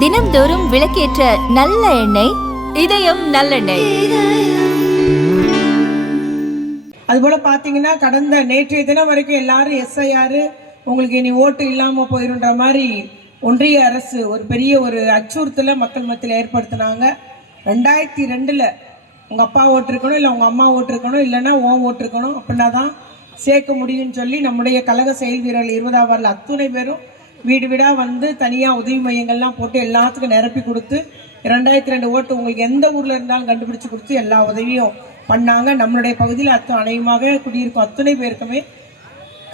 தினம்தோறும் விளக்கேற்ற நல்ல எண்ணெய் இதயம் நல்லெண்ணெய். அதுபோல் பார்த்தீங்கன்னா கடந்த நேற்றைய தினம் வரைக்கும் எல்லாரும் எஸ்ஐஆர் உங்களுக்கு இனி ஓட்டு இல்லாமல் போயிருன்ற மாதிரி ஒன்றிய அரசு ஒரு பெரிய ஒரு அச்சுறுத்தலை மக்கள் மத்தியில் ஏற்படுத்தினாங்க. ரெண்டாயிரத்தி ரெண்டில் உங்கள் அப்பா ஓட்டு இருக்கணும் இல்லை உங்கள் அம்மா ஓட்டு இருக்கணும் இல்லைன்னா உன் ஓட்டு இருக்கணும் அப்படின்னா தான் சேர்க்க முடியும்னு சொல்லி நம்முடைய கழக செயல் வீரர்கள் இருபதாம் வாரில் அத்துணை பேரும் வீடு வீடாக வந்து தனியாக உதவி மையங்கள்லாம் போட்டு எல்லாத்துக்கும் நிரப்பி கொடுத்து ரெண்டாயிரத்தி ரெண்டு ஓட்டு உங்களுக்கு எந்த ஊரில் இருந்தாலும் கண்டுபிடிச்சி கொடுத்து எல்லா உதவியும் பண்ணாங்க. நம்மளுடைய பகுதியில் அத்து அநேகமாக குடியிருக்கும் அத்துணை பேருக்குமே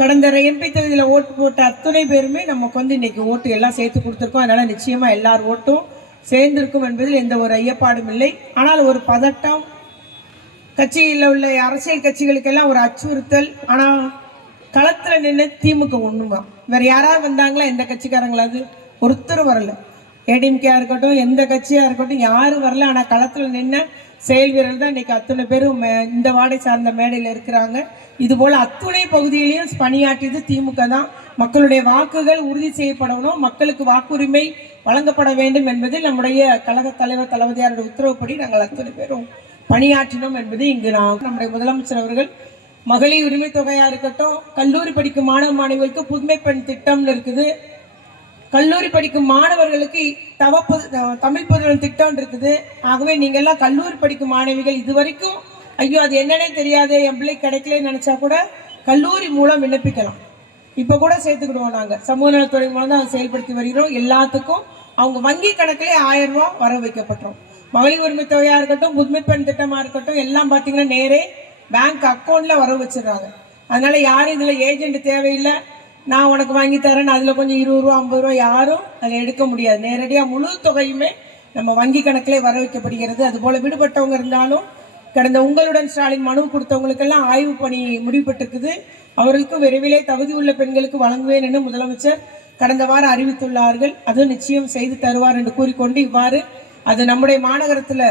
கடந்த எம்பி தொகுதியில் ஓட்டு போட்ட அத்துணை பேருமே நமக்கு வந்து இன்றைக்கி ஓட்டு எல்லாம் சேர்த்து கொடுத்துருக்கோம். அதனால் நிச்சயமாக எல்லார் ஓட்டும் சேர்ந்திருக்கும் என்பதில் எந்த ஒரு ஐயப்பாடும் இல்லை. ஆனால் ஒரு பதட்டம் கட்சியில் உள்ள அரசியல் கட்சிகளுக்கெல்லாம் ஒரு அச்சுறுத்தல் ஆனால் களத்தில் நின்று திமுக ஒன்றுமா வேற யாராவது வந்தாங்களா? எந்த கட்சிக்காரங்களாவது ஒருத்தரும் வரல. ஏடிஎம்கேயா இருக்கட்டும் எந்த கட்சியாக இருக்கட்டும் யாரும் வரல. ஆனால் களத்தில் நின்று செயல் வீரர் தான் இன்னைக்கு அத்தனை பேரும் மே- இந்த வாடை சார்ந்த மேடையில் இருக்கிறாங்க. இதுபோல் அத்துணை பகுதியிலையும் பணியாற்றியது திமுக தான். மக்களுடைய வாக்குகள் உறுதி செய்யப்படணும். மக்களுக்கு வாக்குரிமை வழங்கப்பட வேண்டும் என்பதில் நம்முடைய கழக தலைவர் தளபதியாருடைய உத்தரவுப்படி நாங்கள் அத்தனை பேரும் பணியாற்றினோம் என்பது இங்கு நான் நம்முடைய முதலமைச்சர் அவர்கள் மகளிர் உரிமை தொகையாக இருக்கட்டும் கல்லூரி படிக்கும் மாணவ மாணவிகளுக்கு புதுமை பெண் திட்டம்னு இருக்குது. கல்லூரி படிக்கும் மாணவர்களுக்கு தவ பொது- தமிழ் பொதுவன் திட்டம் இருக்குது. ஆகவே நீங்கள்லாம் கல்லூரி படிக்கும் மாணவிகள் இது வரைக்கும் ஐயோ அது என்னன்னே தெரியாது என் பிள்ளை கிடைக்கலன்னு நினச்சா கூட கல்லூரி மூலம் விண்ணப்பிக்கலாம். இப்போ கூட சேர்த்துக்கிடுவோம் நாங்கள் சமூக நலத்துறை மூலம் தான் செயல்படுத்தி வருகிறோம். எல்லாத்துக்கும் அவங்க வங்கி கணக்கிலே ஆயிரம் ரூபா வர வைக்கப்பட்டோம் மகளிர் உரிமை தொகையாக இருக்கட்டும் புதுமை பெண் திட்டமாக இருக்கட்டும் எல்லாம் பார்த்தீங்கன்னா நேரே பேங்க் அக்கௌண்ட்டில் வர வச்சிடுறாங்க. அதனால் யாரும் இதில் ஏஜெண்ட் தேவையில்லை. நான் உனக்கு வாங்கி தரேன். அதில் கொஞ்சம் இருபது ரூபா ஐம்பது ரூபா யாரும் அதில் எடுக்க முடியாது. நேரடியாக முழு தொகையுமே நம்ம வங்கி கணக்கிலே வர வைக்கப்படுகிறது. அதுபோல் விடுபட்டவங்க இருந்தாலும் கடந்த உங்களுடன் ஸ்டாலின் மனு கொடுத்தவங்களுக்கெல்லாம் ஆய்வு பணி முடிவுபட்டிருக்குது அவர்களுக்கு விரைவிலே தகுதி உள்ள பெண்களுக்கு வழங்குவேன் என்று முதலமைச்சர் கடந்த வாரம் அறிவித்துள்ளார்கள். அதுவும் நிச்சயம் செய்து தருவார் என்று கூறிக்கொண்டு இவ்வாறு அது நம்முடைய மாநகரத்தில்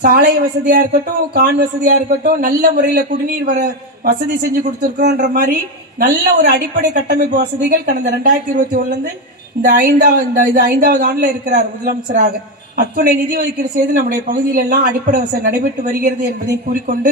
சாலை வசதியா இருக்கட்டும் கான் வசதியா இருக்கட்டும் நல்ல முறையில குடிநீர் வர வசதி செஞ்சு கொடுத்துருக்குறோன்ற மாதிரி நல்ல ஒரு அடிப்படை கட்டமைப்பு வசதிகள் கடந்த ரெண்டாயிரத்தி இருபத்தி ஒன்றுலேருந்து இந்த ஐந்தாவது இந்த இது ஐந்தாவது ஆண்டுல இருக்கிறார் முதலமைச்சராக. அத்துணை நிதி ஒதுக்கீடு செய்து நம்முடைய பகுதியிலெல்லாம் அடிப்படை வசதி நடைபெற்று வருகிறது என்பதை கூறிக்கொண்டு